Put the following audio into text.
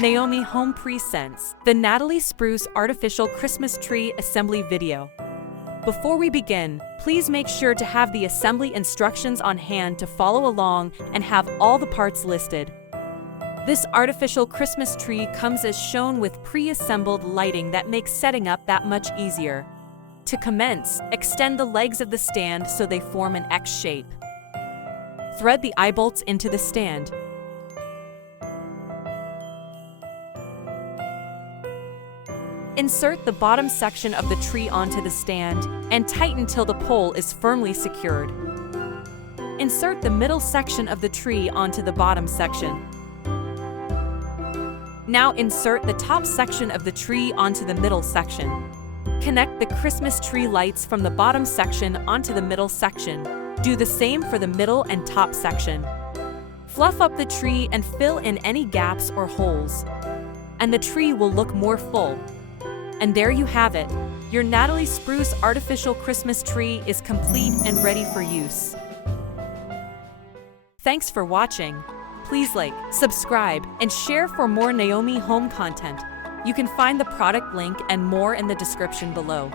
Naomi Home Presents the Natalie Spruce Artificial Christmas Tree Assembly video. Before we begin, please make sure to have the assembly instructions on hand to follow along and have all the parts listed. This artificial Christmas tree comes as shown with pre-assembled lighting that makes setting up that much easier. To commence, extend the legs of the stand so they form an X shape. Thread the eye bolts into the stand. Insert the bottom section of the tree onto the stand and tighten till the pole is firmly secured. Insert the middle section of the tree onto the bottom section. Now insert the top section of the tree onto the middle section. Connect the Christmas tree lights from the bottom section onto the middle section. Do the same for the middle and top section. Fluff up the tree and fill in any gaps or holes, and the tree will look more full. And there you have it. Your Natalie Spruce artificial Christmas tree is complete and ready for use. Thanks for watching. Please like, subscribe, and share for more Naomi home content. You can find the product link and more in the description below.